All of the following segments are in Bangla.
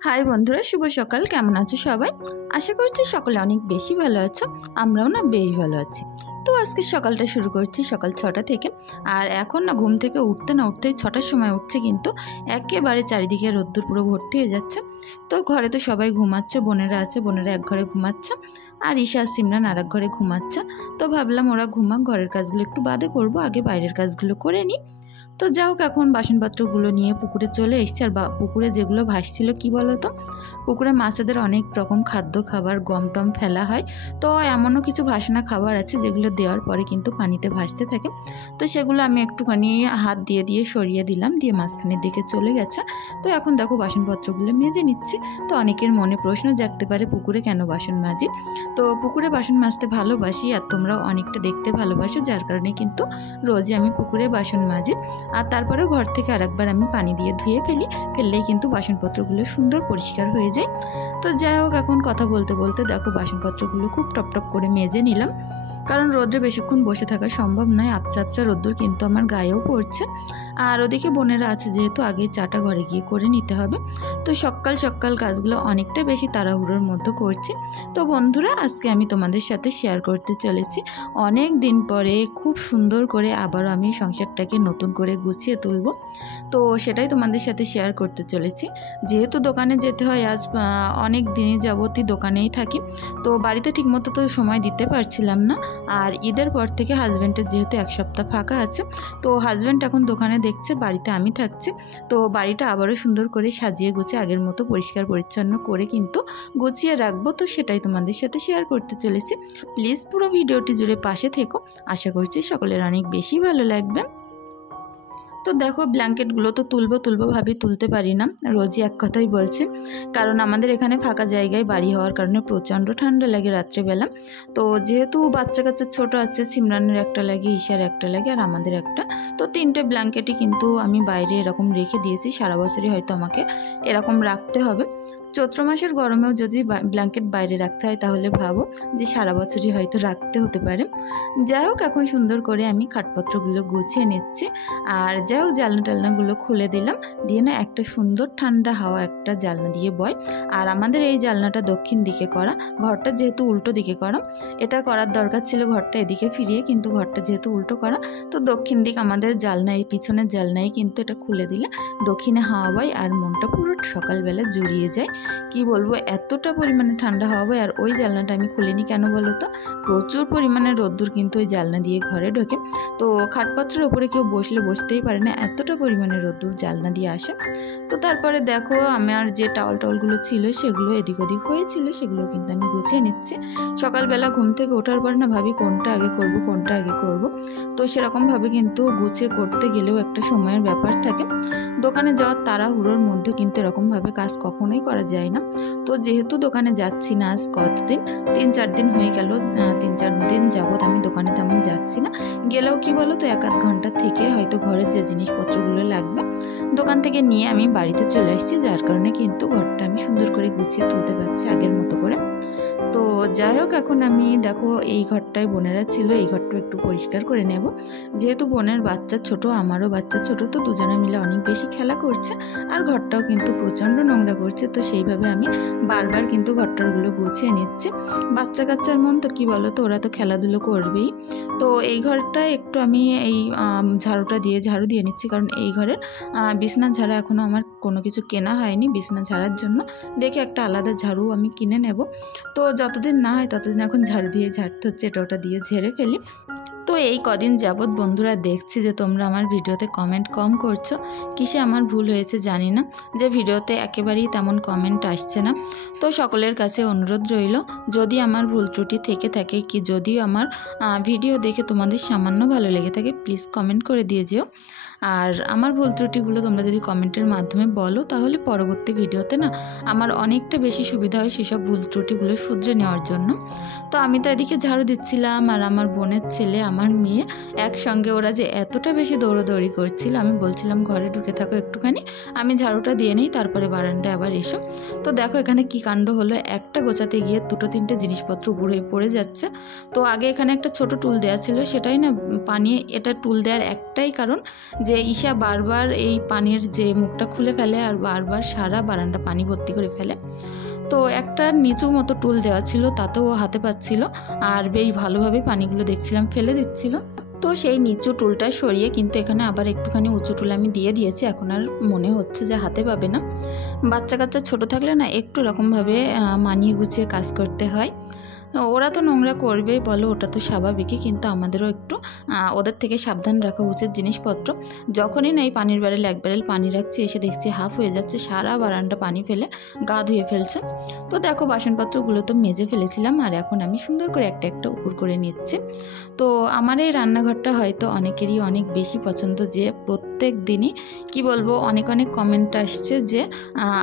हाई बंधुरा शुभ सकाल केमन आछो सबाई आशा करछि सकले अनेक बेशी भालो आछो आमराओ ना बेश भालो आछि। तो आज के सकालटा शुरू करछि सकाल 6टा थेके और एखन ना घुम थेके उठते ना उठतेई 6टार समय उठछि किन्तु एकेबारे चारिदिके रোद्दुर पुरो भर्ती हये जाच्छे। तो घरे तो सबाई घुमाচ্ছে बोनेरा आछे बोनेरा एक घरे घुमाচ্ছে और ईशा सिमरान आरेक घरे घुमाচ্ছে। तो भाबलाम ओरा घुमाक घरेर काजगुलो एकटु बादे करब आगे बाइरेर काजगुलो करे निই। तो जाओ এখন বাসনপত্রগুলো নিয়ে পুকুরে চলে এসেছি। আর পুকুরে যেগুলো ভাসছিল কি বলো তো, পুকুরে মাছেদের অনেক রকম খাদ্য খাবার গম টম ফেলা হয়। তো এমনও কিছু ভাসনা খাবার আছে যেগুলো দেওয়ার পরে কিন্তু পানিতে ভাসতে থাকে। তো সেগুলো আমি একটুখানি হাত দিয়ে দিয়ে সরিয়ে দিলাম, দিয়ে মাঝখানের দিকে চলে গেছে। তো এখন দেখো বাসনপত্রগুলো মেজে নিচ্ছি। তো অনেকের মনে প্রশ্ন জাগতে পারে পুকুরে কেন বাসন মাজি। তো পুকুরে বাসন মাজতে ভালোবাসি আর তোমরাও অনেকটা দেখতে ভালোবাসো, যার কারণে কিন্তু রোজই আমি পুকুরে বাসন মাজি। আর তারপরে ঘর থেকে আরেকবার আমি পানি দিয়ে ধুয়ে ফেললেই কিন্তু বাসনপত্রগুলো সুন্দর পরিষ্কার হয়ে যায়। তো যাই হোক এখন কথা বলতে বলতে দেখো বাসনপত্রগুলো খুব টপ করে মেজে নিলাম, কারণ রোদ্রে বেশিক্ষণ বসে থাকা সম্ভব নয়। আপচা আপচা রোদ্দুর কিন্তু আমার গায়েও পড়ছে। আর ওদিকে বোনেরা আছে যেহেতু আগে চাটা ঘরে গিয়ে করে নিতে হবে। তো সকাল সকাল কাজগুলো অনেকটা বেশি তাড়াহুড়োর মধ্যে করছি। তো বন্ধুরা আজকে আমি তোমাদের সাথে শেয়ার করতে চলেছি অনেক দিন পরে খুব সুন্দর করে আবারও আমি সংসারটাকে নতুন করে গুছিয়ে তুলব। তো সেটাই তোমাদের সাথে শেয়ার করতে চলেছি। যেহেতু দোকানে যেতে হয়, আজ অনেক দিনই যাবতই দোকানেই থাকি। তো বাড়িতে ঠিকমতো তো সময় দিতে পারছিলাম না। আর ঈদের পর থেকে হাজব্যান্ডের যেহেতু এক সপ্তাহ ফাঁকা আছে, তো হাজব্যান্ড এখন দোকানে দেখছে, বাড়িতে আমি থাকছি। তো বাড়িটা আবারও সুন্দর করে সাজিয়ে গুছিয়ে আগের মতো পরিষ্কার পরিচ্ছন্ন করে কিন্তু গুছিয়ে রাখবো। তো সেটাই তোমাদের সাথে শেয়ার করতে চলেছি। প্লিজ পুরো ভিডিওটি জুড়ে পাশে থেকো, আশা করছি সকলের অনেক বেশি ভালো লাগবে। তো দেখো ব্ল্যাঙ্কেটগুলো তো তুলবো ভাবি তুলতে পারি না, রোজই এক কথাই বলছি। কারণ আমাদের এখানে ফাঁকা জায়গায় বাড়ি হওয়ার কারণে প্রচণ্ড ঠান্ডা লাগে রাত্রেবেলা। তো যেহেতু বাচ্চা কাচ্চা ছোটো আছে, সিমরানের একটা লাগে, ঈশার একটা লাগে আর আমাদের একটা। তো 3টে ব্ল্যাঙ্কেটই কিন্তু আমি বাইরে এরকম রেখে দিয়েছি। সারা বছরই হয়তো আমাকে এরকম রাখতে হবে। চৈত্র মাসের গরমেও যদি ব্ল্যাঙ্কেট বাইরে রাখতে হয় তাহলে ভাবো যে সারা বছরই হয়তো রাখতে হতে পারে। যাই হোক এখন সুন্দর করে আমি খাটপত্রগুলো গুছিয়ে নিচ্ছি। আর যাই হোক জানলা টালনাগুলো খুলে দিলাম, দিয়ে না একটা সুন্দর ঠান্ডা হাওয়া একটা জানলা দিয়ে বয়। আর আমাদের এই জানলাটা দক্ষিণ দিকে করা, ঘরটা যেহেতু উল্টো দিকে করা, এটা করার দরকার ছিল ঘরটা এদিকে ফিরিয়ে, কিন্তু ঘরটা যেহেতু উল্টো করা তো দক্ষিণ দিক আমাদের জানলা, এই পিছনের জানলায় কিন্তু এটা খুলে দিলে দক্ষিণে হাওয়া বয় আর মনটা পুরো সকালবেলা জুড়িয়ে যায়। কি বলবো, এতটা পরিমাণে ঠান্ডা হবে। আর ওই জানলাটা আমি খুলিনি কেন বলো তো, প্রচুর পরিমাণে রোদ্দুর কিন্তু ওই জানলা দিয়ে ঘরে ঢোকে। তো খাটপত্রের ওপরে কেউ বসলে বসতেই পারে না, এতটা পরিমাণে রোদ্দুর জানলা দিয়ে আসে। তো তারপরে দেখো আমার যে টাওয়ালগুলো ছিল সেগুলো এদিক ওদিক হয়েছিল, সেগুলো কিন্তু আমি গুছিয়ে নিচ্ছি। সকালবেলা ঘুম থেকে ওঠার পর না ভাবি কোনটা আগে করব। তো সেরকমভাবে কিন্তু গুছিয়ে করতে গেলেও একটা সময়ের ব্যাপার থাকে। দোকানে যাওয়ার তাড়াহুড়োর মধ্যে কিন্তু এরকমভাবে কাজ কখনোই করা যায় না। তো যেহেতু দোকানে যাচ্ছি না আজ কতদিন, 3-4 দিন হয়ে গেল, 3-4 দিন যাবৎ আমি দোকানে তেমন যাচ্ছি না। গেলেও কি বলো তো 1-8 ঘন্টা থেকে হয়তো ঘরের যে জিনিসপত্রগুলো লাগবে দোকান থেকে নিয়ে আমি বাড়িতে চলে আসছি, যার কারণে কিন্তু ঘরটা আমি সুন্দর করে গুছিয়ে তুলতে পারছি আগের মতো করে। তো যাই হোক এখন আমি দেখো এই ঘরটায় বোনেরা ছিল, এই ঘরটা একটু পরিষ্কার করে নেব। যেহেতু বোনের বাচ্চা ছোট, আমারও বাচ্চা ছোট, তো দুজনে মিলে অনেক বেশি খেলা করছে আর ঘরটাও কিন্তু প্রচণ্ড নোংরা করছে। তো সেইভাবে আমি বারবার কিন্তু ঘরটারগুলো গুছিয়ে নিচ্ছি। বাচ্চা কাচ্চার মন তো কী বলো তো, ওরা তো খেলাধুলো করবেই। তো এই ঘরটা একটু আমি এই ঝাড়ু দিয়ে নিচ্ছি, কারণ এই ঘরের বিছনা ঝাড়া এখনও আমার কোনো কিছু কেনা হয়নি। বিছনা ঝাড়ার জন্য দেখে একটা আলাদা ঝাড়ু আমি কিনে নেব। তো যতদিন না হয় ততদিন এখন ঝাড়তে হচ্ছে, ওটা দিয়ে ঝেড়ে ফেলি। তো এই কদিন যাবৎ বন্ধুরা দেখছি যে তোমরা আমার ভিডিওতে কমেন্ট কম করছো, কিসে আমার ভুল হয়েছে জানি না, যে ভিডিওতে একেবারেই তেমন কমেন্ট আসছে না। তো সকলের কাছে অনুরোধ রইল, যদি আমার ভুল ত্রুটি থেকে থাকে, কি যদি আমার ভিডিও দেখে তোমাদের সামান্য ভালো লেগে থাকে, প্লিজ কমেন্ট করে দিয়ে যেও। আর আমার ভুল ত্রুটিগুলো তোমরা যদি কমেন্টের মাধ্যমে বলো তাহলে পরবর্তী ভিডিওতে না আমার অনেকটা বেশি সুবিধা হয় সেসব ভুল ত্রুটিগুলো শুধরে নেওয়ার জন্য। তো আমি তো এদিকে ঝাড়ু দিচ্ছি করছিলাম আর আমার বোনের ছেলে আমার মেয়ে একসঙ্গে ওরা যে এতটা বেশি দৌড়োদৌড়ি করছিল, আমি বলছিলাম ঘরে ঢুকে থাকো একটুখানি, আমি ঝাড়ুটা দিয়ে নিই তারপরে বারান্দায় আবার এসো। তো দেখো এখানে কি কাণ্ড হলো, একটা গোছাতে গিয়ে দুটো তিনটে জিনিসপত্র উপরে পড়ে যাচ্ছে। তো আগে এখানে একটা ছোট টুল দেওয়া ছিল, সেটাই না পানি, এটা টুল দেওয়ার একটাই কারণ যে ঈশা বারবার এই পানির যে মুখটা খুলে ফেলে আর বারবার সারা বারান্দা পানি ভর্তি করে ফেলে। তো একটা নিচু মতো টুল দেওয়া ছিল, তাতেও ও হাতে পাচ্ছিল আর বেশ ভালোভাবে পানিগুলো দেখছিলাম ফেলে দিচ্ছিল। তো সেই নিচু টুলটা সরিয়ে কিন্তু এখানে আবার একটুখানি উঁচু টুল আমি দিয়ে দিয়েছি, এখন আর মনে হচ্ছে যে হাতে পাবে না। বাচ্চা কাচ্চা ছোটো থাকলে না একটু এরকমভাবে মানিয়ে গুছিয়ে কাজ করতে হয়। ওরা তো নোংরা করবেই বলো, ওটা তো স্বাভাবিকই, কিন্তু আমাদেরও একটু ওদের থেকে সাবধান রাখা উচিত জিনিসপত্র। যখনই না এই পানির ব্যারেল এক ব্যারেল পানি রাখছি, এসে দেখছি হাফ হয়ে যাচ্ছে, সারা বারান্দা পানি ফেলে গা ধুয়ে ফেলছে। তো দেখো বাসনপত্রগুলো তো মেজে ফেলেছিলাম আর এখন আমি সুন্দর করে একটা একটা উপর করে নিচ্ছি। তো আমার এই রান্নাঘরটা হয়তো অনেকেরই অনেক বেশি পছন্দ, যে প্রত্যেক দিনই কি বলবো অনেক অনেক কমেন্ট আসছে যে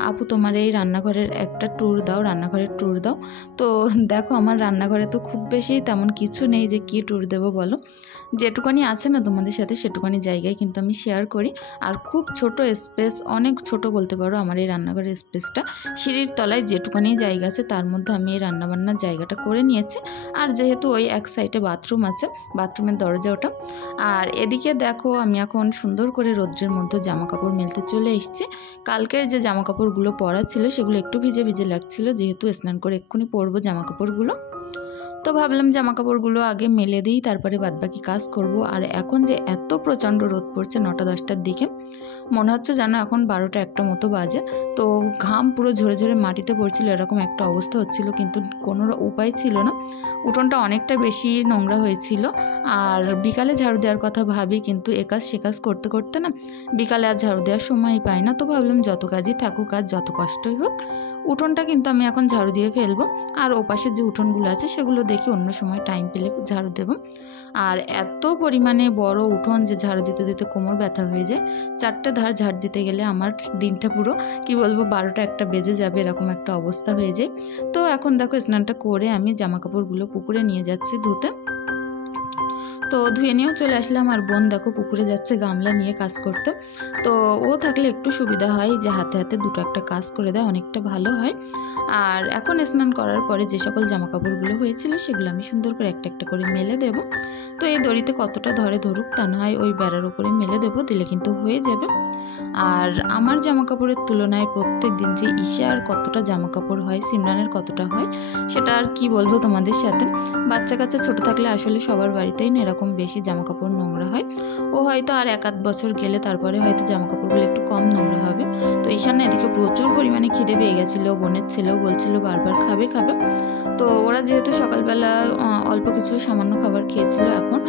আপু তোমার এই রান্নাঘরের একটা ট্যুর দাও, রান্নাঘরের ট্যুর দাও। তো দেখো আমার রান্নাঘরে তো খুব বেশি তেমন কিছু নেই যে কী ট্যুর দেবো বলো, যেটুকানি আছে না তোমাদের সাথে সেটুকানি জায়গায় কিন্তু আমি শেয়ার করি। আর খুব ছোট স্পেস, অনেক ছোট বলতে পারো আমার এই রান্নাঘরের স্পেসটা, সিঁড়ির তলায় যেটুকানি জায়গা আছে তার মধ্যে আমি এই রান্নাবান্নার জায়গাটা করে নিয়েছি। আর যেহেতু ওই এক সাইডে বাথরুম আছে, বাথরুমের দরজা ওটা। আর এদিকে দেখো আমি এখন সুন্দর করে রোদ্রের মধ্যে জামা কাপড় মেলতে চলে এসেছি। কালকের যে জামা কাপড়গুলো পরা ছিল সেগুলো একটু ভিজে ভিজে লাগছিল, যেহেতু স্নান করে এক্ষুনি পরবো জামা কাপড়গুলো। তো ভাবলাম জামা কাপড়গুলো আগে মেলে দিই, তারপরে বাদবাকি কাজ করব। আর এখন যে এত প্রচণ্ড রোদ পড়ছে 9টা-10টার দিকে, মনে হচ্ছে যেন এখন 12টা-1টা মতো বাজে। তো ঘাম পুরো ঝরে ঝরে মাটিতে পড়ছিল, এরকম একটা অবস্থা হচ্ছিল, কিন্তু কোনো উপায় ছিল না। উঠোনটা অনেকটা বেশি নোংরা হয়েছিল। আর বিকালে ঝাড়ু দেওয়ার কথা ভাবি, কিন্তু এ কাজ সে কাজ করতে করতে না বিকালে আর ঝাড়ু দেওয়ার সময়ই পাই না। তো ভাবলাম যত কাজই থাকুক আর যত কষ্টই হোক, উঠোনটা কিন্তু আমি এখন ঝাড়ু দিয়ে ফেলবো। আর ওপাশের যে উঠোনগুলো আছে সেগুলো দেখি অন্য সময় টাইম পেলে ঝাড়ু দেবো। আর এত পরিমাণে বড় উঠোন যে ঝাড়ু দিতে দিতে কোমর ব্যথা হয়ে যায়। 4টে ধার ঝাড় দিতে গেলে আমার দিনটা পুরো কি বলবো 12টা-1টা বেজে যাবে, এরকম একটা অবস্থা হয়ে যায়। তো এখন দেখো স্নানটা করে আমি জামা কাপড়গুলো পুকুরে নিয়ে যাচ্ছি ধুতে। তো ধুয়ে নিয়েও চলে আসলাম। আর বোন দেখো পুকুরে যাচ্ছে গামলা নিয়ে কাজ করতে। তো ও থাকলে একটু সুবিধা হয় যে হাতে হাতে দুটো একটা কাজ করে দেয়, অনেকটা ভালো হয়। আর এখন স্নান করার পরে যে সকল জামা কাপড়গুলো হয়েছিল সেগুলো আমি সুন্দর করে একটা একটা করে মেলে দেব। তো এই দড়িতে কতটা ধরে ধরুক, তা নয় ওই বেড়ার উপরে মেলে দেবো, দিলে কিন্তু হয়ে যাবে। আর আমার জামা কাপড়ের তুলনায় প্রত্যেক দিন যে ঈশার কতটা জামা কাপড় হয়, সিমরানের কতটা হয়, সেটা আর কি বলবো তোমাদের সাথে। বাচ্চা কাচ্চা ছোটো থাকলে আসলে সবার বাড়িতেই না এরকম বেশি জামা কাপড় নোংরা হয়। ও হয়তো আর 1-8 বছর গেলে তারপরে হয়তো জামা কাপড়গুলো একটু কম নোংরা হবে। তো ঈশান না এদিকে প্রচুর পরিমাণে খিদে পেয়ে গেছিলো, বোনের ছেলেও বলছিল বারবার খাবে খাবে। তো ওরা যেহেতু সকালবেলা অল্প কিছু সামান্য খাবার খেয়েছিল, এখন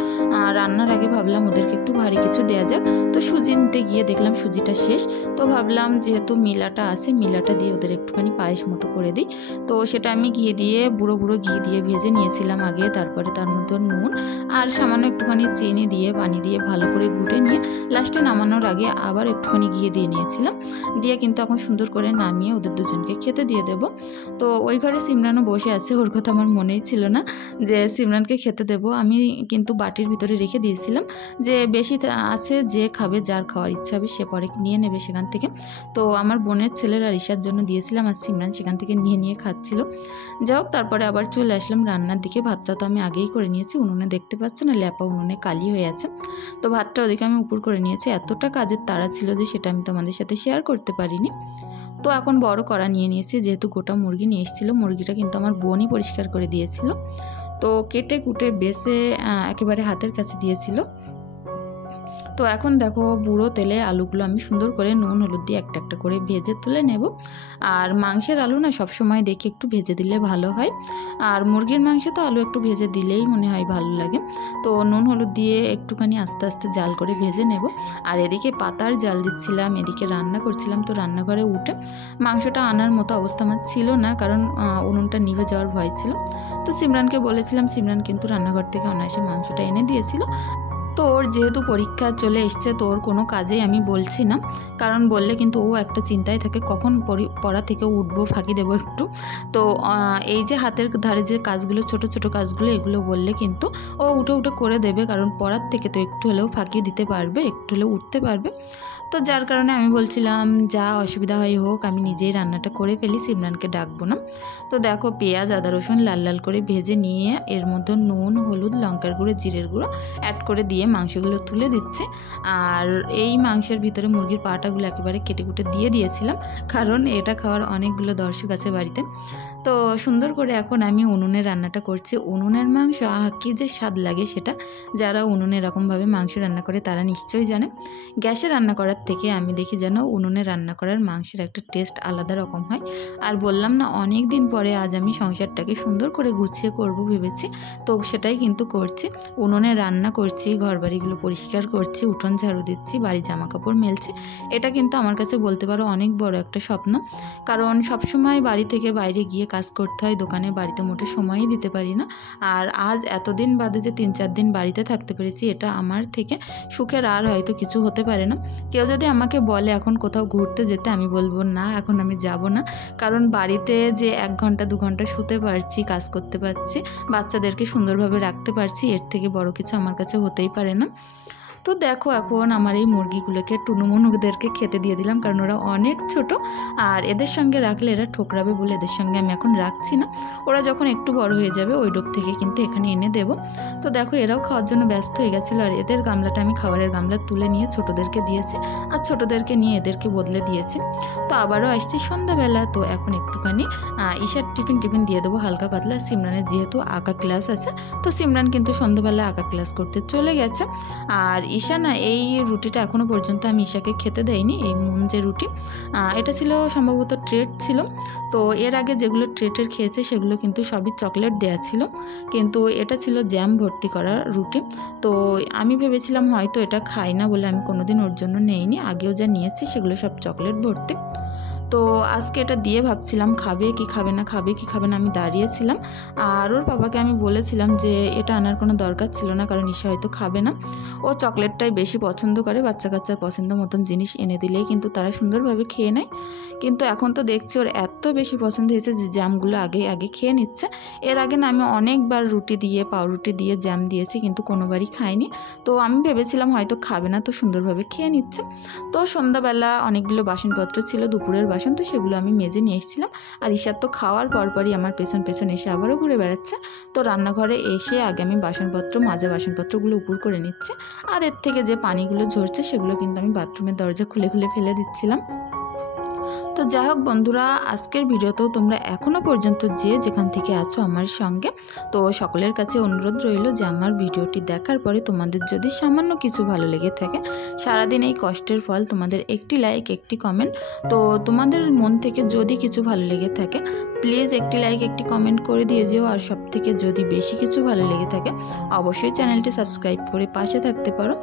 রান্নার আগে ভাবলাম ওদেরকে একটু ভারী কিছু দেওয়া যাক। তো সুজি নিতে গিয়ে দেখলাম সুজিটা শেষ। তো ভাবলাম যেহেতু মিলাটা আছে, মিলাটা দিয়ে ওদের একটুখানি পায়েস মতো করে দিই। তো সেটা আমি ঘি দিয়ে বুড়ো বুড়ো ঘি দিয়ে ভেজে নিয়েছিলাম আগে, তারপরে তার মধ্যে নুন আর সামান্য একটুখানি চিনি দিয়ে পানি দিয়ে ভালো করে ঘুটে নিয়ে লাস্টে নামানোর আগে আবার একটুখানি ঘি দিয়ে নিয়েছিলাম, দিয়ে কিন্তু এখন সুন্দর করে নামিয়ে ওদের দুজনকে খেতে দিয়ে দেবো। তো ওই ঘরে সিমরানও বসে আছে, ওর কথা আমার মনেই ছিল না যে সিমরানকে খেতে দেবো। আমি কিন্তু বাটির ভিতরে রেখে দিয়েছিলাম যে বেশি আছে, যে খাবে যার খাওয়ার ইচ্ছা হবে সে পরে নিয়ে নেবে সেখান থেকে। তো আমার বোনের ছেলের আর ঈশার জন্য দিয়েছিলাম, আর সিমরান সেখান থেকে নিয়ে নিয়ে খাচ্ছিল। যাই হোক, তারপরে আবার চলে আসলাম রান্নার দিকে। ভাতটা তো আমি আগেই করে নিয়েছি, উনুনে দেখতে পাচ্ছ না ল্যাপা উনুনে কালি হয়ে আছে। তো ভাতটা ওদিকে আমি উপর করে নিয়েছি, এতটা কাজের তাড়া ছিল যে সেটা আমি তোমাদের সাথে শেয়ার করতে পারিনি। তো এখন বড় কড়া নিয়ে নিয়েছি, যেহেতু গোটা মুরগি নিয়ে এসেছিলো, মুরগিটা কিন্তু আমার বোনই পরিষ্কার করে দিয়েছিল। তো কেটে কুটে বেছে একেবারে হাতের কাছে দিয়েছিল। তো এখন দেখো বুড়ো তেলে আলুগুলো আমি সুন্দর করে নুন হলুদ দিয়ে একটা একটা করে ভেজে তুলে নেব। আর মাংসের আলু না সবসময় দেখি একটু ভেজে দিলে ভালো হয়, আর মুরগির মাংসে তো আলু একটু ভেজে দিলেই মনে হয় ভালো লাগে। তো নুন হলুদ দিয়ে একটুখানি আস্তে আস্তে জাল করে ভেজে নেব। আর এদিকে পাতার জাল দিচ্ছিলাম, এদিকে রান্না করছিলাম। তো রান্নাঘরে উঠে মাংসটা আনার মতো অবস্থা আমার ছিল না, কারণ উনুনটা নিভে যাওয়ার ভয় ছিল। তো সিমরানকে বলেছিলাম, সিমরান কিন্তু রান্নাঘর থেকে অনায়াসে মাংসটা এনে দিয়েছিল। তো তো ওর যেহেতু পরীক্ষা চলে এসছে তো ওর কোনো কাজেই আমি বলছি না, কারণ বললে কিন্তু ও একটা চিন্তায় থাকে কখন পড়া থেকে উঠবো, ফাঁকি দেবো একটু। তো এই যে হাতের ধারে যে কাজগুলো, ছোট ছোট কাজগুলো, এগুলো বললে কিন্তু ও উঠে উঠে করে দেবে, কারণ পড়ার থেকে তো একটু হলেও ফাঁকি দিতে পারবে, একটু হলেও উঠতে পারবে। তো যার কারণে আমি বলছিলাম যা অসুবিধা হয় হোক, আমি নিজেই রান্নাটা করে ফেলি, সিমরানকে ডাকবো না। তো দেখো পেঁয়াজ আদা রসুন লাল লাল করে ভেজে নিয়ে এর মধ্যে নুন হলুদ লঙ্কার গুঁড়ো জিরের গুঁড়ো অ্যাড করে দিয়ে মাংসগুলো তুলে দিচ্ছে। আর এই মাংসের ভিতরে মুরগির পাটাগুলো একেবারে কেটে কুটে দিয়ে দিয়েছিলাম, কারণ এটা খাওয়ার অনেকগুলো দর্শক আছে বাড়িতে। তো সুন্দর করে এখন আমি উনুনে রান্নাটা করছি। উনুনের মাংস কী যে স্বাদ লাগে, সেটা যারা উনুনে এরকমভাবে মাংস রান্না করে তারা নিশ্চয়ই জানে। গ্যাসে রান্না করার থেকে আমি দেখি যেন উনুনে রান্না করার মাংসের একটা টেস্ট আলাদা রকম হয়। আর বললাম না, অনেক দিন পরে আজ আমি সংসারটাকে সুন্দর করে গুছিয়ে করব ভেবেছি, তো সেটাই কিন্তু করছি। উনুনে রান্না করছি, ঘরবাড়িগুলো পরিষ্কার করছি, উঠোন ঝাড়ু দিচ্ছি, বাড়ি জামা কাপড় মেলছি। এটা কিন্তু আমার কাছে বলতে পারো অনেক বড় একটা স্বপ্ন, কারণ সবসময় বাড়ি থেকে বাইরে গিয়ে কাজ করতে হয়, দোকানে বাড়িতে মোটে সময়ই দিতে পারি না। আর আজ এতদিন বাদে যে 3-4 দিন বাড়িতে থাকতে পেরেছি, এটা আমার থেকে সুখের আর হয়তো কিছু হতে পারে না। কেউ যদি আমাকে বলে এখন কোথাও ঘুরতে যেতে, আমি বলবো না, এখন আমি যাব না, কারণ বাড়িতে যে 1 ঘন্টা 2 ঘন্টা শুতে পারছি, কাজ করতে পারছি, বাচ্চাদেরকে সুন্দরভাবে রাখতে পারছি, এর থেকে বড় কিছু আমার কাছে হতেই পারে না। তো দেখো এখন আমার এই মুরগিগুলোকে টুনুমুনুদেরকে খেতে দিয়ে দিলাম, কারণ ওরা অনেক ছোট, আর এদের সঙ্গে রাখলে এরা ঠোকরাবে বলে এদের সঙ্গে আমি এখন রাখছি না। ওরা যখন একটু বড় হয়ে যাবে ওই ডোব থেকে কিন্তু এখানে এনে দেব। তো দেখো এরাও খাওয়ার জন্য ব্যস্ত হয়ে গেছিলো, আর এদের গামলাটা আমি খাবারের গামলা তুলে নিয়ে ছোটোদেরকে দিয়েছি, আর ছোটোদেরকে নিয়ে এদেরকে বদলে দিয়েছি। তো আবারও আসছি সন্ধ্যাবেলা, তো এখন একটুখানি ঈশার টিফিন দিয়ে দেবো হালকা পাতলা। সিমরানের যেহেতু আঁকা ক্লাস আছে, তো সিমরান কিন্তু সন্ধ্যাবেলা আঁকা ক্লাস করতে চলে গেছে। আর ঈশা না, এই রুটিটা এখনও পর্যন্ত আমি ঈশাকে খেতে দেয়নি। এই মুন যে রুটি, এটা ছিল সম্ভবত ট্রেট ছিল। তো এর আগে যেগুলো ট্রেটের খেয়েছে সেগুলো কিন্তু সবই চকলেট দেওয়া ছিল, কিন্তু এটা ছিল জ্যাম ভর্তি করা রুটি। তো আমি ভেবেছিলাম হয়তো এটা খাই না বলে আমি কোনোদিন ওর জন্য নেইনি, আগেও যা নিয়েছি সেগুলো সব চকলেট ভর্তি। তো আজকে এটা দিয়ে ভাবছিলাম খাবে কি খাবে না, খাবে কি খাবে না, আমি দাঁড়িয়েছিলাম। আর ওর বাবাকে আমি বলেছিলাম যে এটা আনার কোনো দরকার ছিল না, কারণ ঈশা হয়তো খাবে না, ও চকলেটটাই বেশি পছন্দ করে। বাচ্চা কাচ্চার পছন্দ মতন জিনিস এনে দিলেই কিন্তু তারা সুন্দরভাবে খেয়ে নেয়। কিন্তু এখন তো দেখছি ওর এত বেশি পছন্দ হয়েছে যে জ্যামগুলো আগে খেয়ে নিচ্ছে। এর আগে না আমি অনেকবার রুটি দিয়ে পাউরুটি দিয়ে জ্যাম দিয়েছি, কিন্তু কোনোবারই খাইনি। তো আমি ভেবেছিলাম হয়তো খাবে না, তো সুন্দরভাবে খেয়ে নিচ্ছে। তো সন্ধ্যাবেলা অনেকগুলো বাসনপত্র ছিল, দুপুরের বাসন, তো সেগুলো আমি মেজে নিয়ে এসেছিলাম। আর ঈশার তো খাওয়ার পরপরই আমার পেছন এসে আবারও ঘুরে বেড়াচ্ছে। তো রান্নাঘরে এসে আগে আমি মাজা বাসনপত্রগুলো উপর করে নিচ্ছে, আর এর থেকে যে পানিগুলো ঝরছে সেগুলো কিন্তু আমি বাথরুমের দরজা খুলে ফেলে দিচ্ছিলাম। তো যাই হোক বন্ধুরা, আজকের ভিডিওতেও তোমরা এখনও পর্যন্ত যে যেখান থেকে আছো আমার সঙ্গে, তো সকলের কাছে অনুরোধ রইল যে আমার ভিডিওটি দেখার পরে তোমাদের যদি সামান্য কিছু ভালো লেগে থাকে, সারাদিন এই কষ্টের ফল তোমাদের একটি লাইক একটি কমেন্ট, তো তোমাদের মন থেকে যদি কিছু ভালো লেগে থাকে প্লিজ একটি লাইক একটি কমেন্ট করে দিয়ে যেও। আর সব থেকে যদি বেশি কিছু ভালো লেগে থাকে অবশ্যই চ্যানেলটি সাবস্ক্রাইব করে পাশে থাকতে পারো।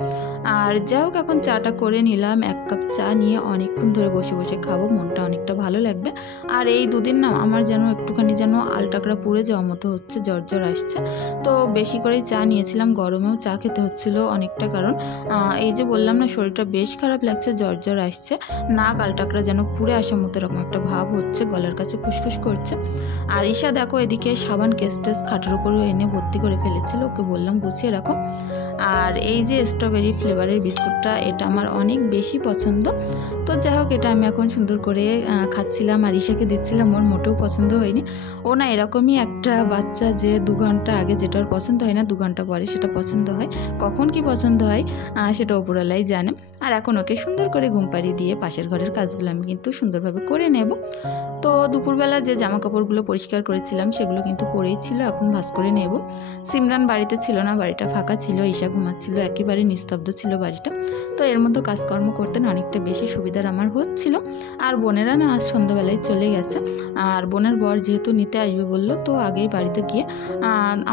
আর যাই হোক এখন চাটা করে নিলাম, 1 কাপ চা নিয়ে অনেকক্ষণ ধরে বসে খাবো, মনটা অনেকটা ভালো লাগবে। আর এই 2 দিন না আমার যেন একটুখানি যেন আলটাকড়া পুড়ে যাওয়ার মতো হচ্ছে, জ্বর আসছে। তো বেশি করেই চা নিয়েছিলাম, গরমেও চা খেতে হচ্ছিল অনেকটা, কারণ এই যে বললাম না শরীরটা বেশ খারাপ লাগছে, জ্বর আসছে, নাক আলটাকড়া যেন পুড়ে আসার মতো এরকম একটা ভাব হচ্ছে, গলার কাছে খুসখুস করছে। আর ঈশা দেখো এদিকে সাবান কেস খাটের উপরে এনে ভর্তি করে ফেলেছিল, ওকে বললাম গুছিয়ে রাখো। আর এই যে স্ট্রবেরি ফ্লেভারের বিস্কুটটা, এটা আমার অনেক বেশি পছন্দ। তো যাই হোক এটা আমি এখন সুন্দর করে খাচ্ছিলাম আর ঈশাকে দিচ্ছিলাম, ওর মোটেও পছন্দ হয়নি। ও না এরকমই একটা বাচ্চা যে 2 ঘন্টা আগে যেটা ওর পছন্দ হয় না 2 ঘন্টা পরে সেটা পছন্দ হয়। কখন কি পছন্দ হয় সেটা ওপরওয়ালাই জানে। আর এখন ওকে সুন্দর করে ঘুম পাড়িয়ে দিয়ে পাশের ঘরের কাজগুলো আমি কিন্তু সুন্দরভাবে করে নেব। তো দুপুরবেলা যে জামা কাপড়গুলো পরিষ্কার করেছিলাম সেগুলো কিন্তু পরেই ছিল, এখন ভাঁজ করে নেব। সিমরান বাড়িতে ছিল না, বাড়িটা ফাঁকা ছিল, ঈশা ঘুমাচ্ছিল, একেবারে নিস্তব্ধ ছিল বাড়িটা। তো এর মধ্যে কাজকর্ম করতে না অনেকটা বেশি সুবিধার আমার হচ্ছিল। আর বোনেরা না আজ সন্ধ্যাবেলায় চলে গেছে, আর বোনের বর যেহেতু নিতে আসবে বললো, তো আগেই বাড়িতে গিয়ে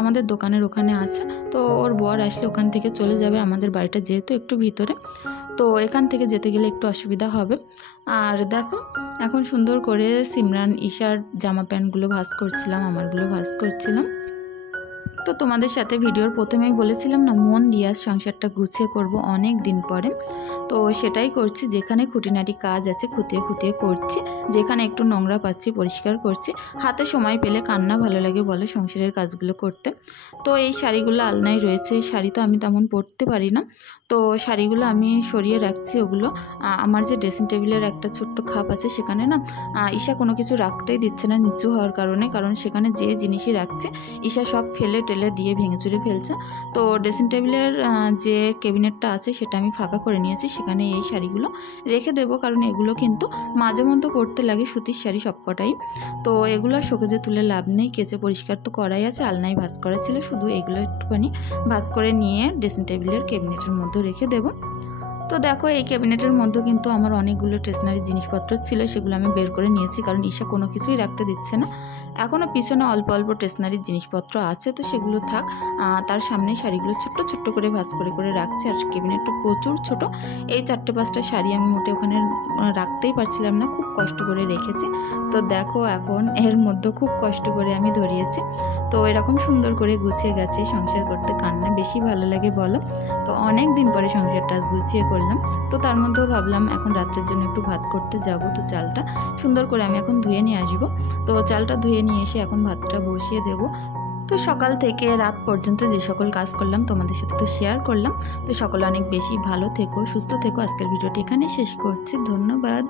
আমাদের দোকানের ওখানে আছে, তো ওর বর আসলে ওখান থেকে চলে যাবে। আমাদের বাড়িটা যেহেতু একটু ভিতরে, তো এখান থেকে যেতে গেলে একটু অসুবিধা হবে। আর দেখো এখন সুন্দর করে সিমরান ঈশার জামা প্যান্টগুলো ভাঁজ করছিলাম, আমারগুলো ভাঁজ করছিলাম। তো তোমাদের সাথে ভিডিওর প্রথমেই বলেছিলাম না, মন দিয়ে সংসারটা গুছিয়ে করব অনেক দিন পরে। তো সেটাই করছি, যেখানে খুঁটিনাটি কাজ আছে খুঁটিয়ে খুঁটিয়ে করছি, যেখানে একটু নোংরা পাচ্ছি পরিষ্কার করছি। হাতে সময় পেলে কান্না ভালো লাগে বলে সংসারের কাজগুলো করতে। তো এই শাড়িগুলো আলনায় রয়েছে, শাড়ি তো আমি তেমন পরতে পারি না, তো শাড়িগুলো আমি সরিয়ে রাখছি। ওগুলো আমার যে ড্রেসিং টেবিলের একটা ছোট্ট খাপ আছে, সেখানে না ঈশা কোনো কিছু রাখতেই দিচ্ছে না নিচু হওয়ার কারণে, কারণ সেখানে যে জিনিসই রাখছে ঈশা সব ফেলে টেলে দিয়ে ভেঙে চুরে ফেলছে। তো ড্রেসিং টেবিলের যে ক্যাবিনেটটা আছে সেটা আমি ফাঁকা করে নিয়েছি, সেখানে এই শাড়িগুলো রেখে দেবো, কারণ এগুলো কিন্তু মাঝে মধ্যে পরতে লাগে, সুতির শাড়ি সবকটাই। তো এগুলো শোকেজে তুলে লাভ নেই, কেচে পরিষ্কার তো করাই আছে, আলনায় ভাঁজ করা ছিল, শুধু এগুলো একটুখানি ভাঁজ করে নিয়ে ড্রেসিং টেবিলের ক্যাবিনেটের মধ্যে রেখে দেবো। তো দেখো এই ক্যাবিনেটের মধ্যে কিন্তু আমার অনেকগুলো স্টেশনারি জিনিসপত্র ছিল, সেগুলো আমি বের করে নিয়েছি, কারণ ঈশা কোনো কিছুই রাখতে দিচ্ছে না। এখনও পিছনে অল্প অল্প স্টেশনারি জিনিসপত্র আছে, তো সেগুলো থাক। তার সামনে শাড়িগুলো ছোট্ট ছোট্ট করে ভাঁজ করে করে রাখছি। আর ক্যাবিনেটটা প্রচুর ছোট, এই 4-5টা শাড়ি আমি মোটে ওখানে রাখতেই পারছিলাম না, খুব কষ্ট করে রেখেছি। তো দেখো এখন এর মধ্যে খুব কষ্ট করে আমি ধরিয়েছি। তো এরকম সুন্দর করে গুছিয়ে গেছে সংসার করতে কান্না বেশি ভালো লাগে বলো। তো অনেক দিন পরে সংসারটা গুছিয়ে করলাম। তো তার মধ্যেও ভাবলাম এখন রাত্রের জন্য একটু ভাত করতে যাব, তো চালটা সুন্দর করে আমি এখন ধুয়ে নিয়ে আসবো। তো চালটা ধুয়ে নিয়ে এসে এখন ভাতটা বসিয়ে দেব। তো সকাল থেকে রাত পর্যন্ত যে সকল কাজ করলাম তোমাদের সাথে তো শেয়ার করলাম। তো সকলে অনেক বেশি ভালো থেকো, সুস্থ থেকো। আজকের ভিডিওটি এখানে শেষ করছি, ধন্যবাদ।